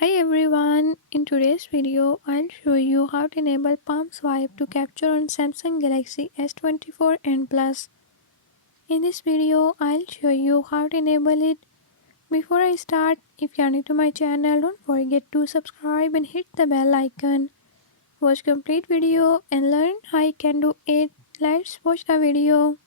Hi everyone, in today's video I'll show you how to enable palm swipe to capture on Samsung Galaxy S24 and Plus. In this video I'll show you how to enable it. Before I start, if you are new to my channel, don't forget to subscribe and hit the bell icon. Watch complete video and learn how you can do it. Let's watch the video.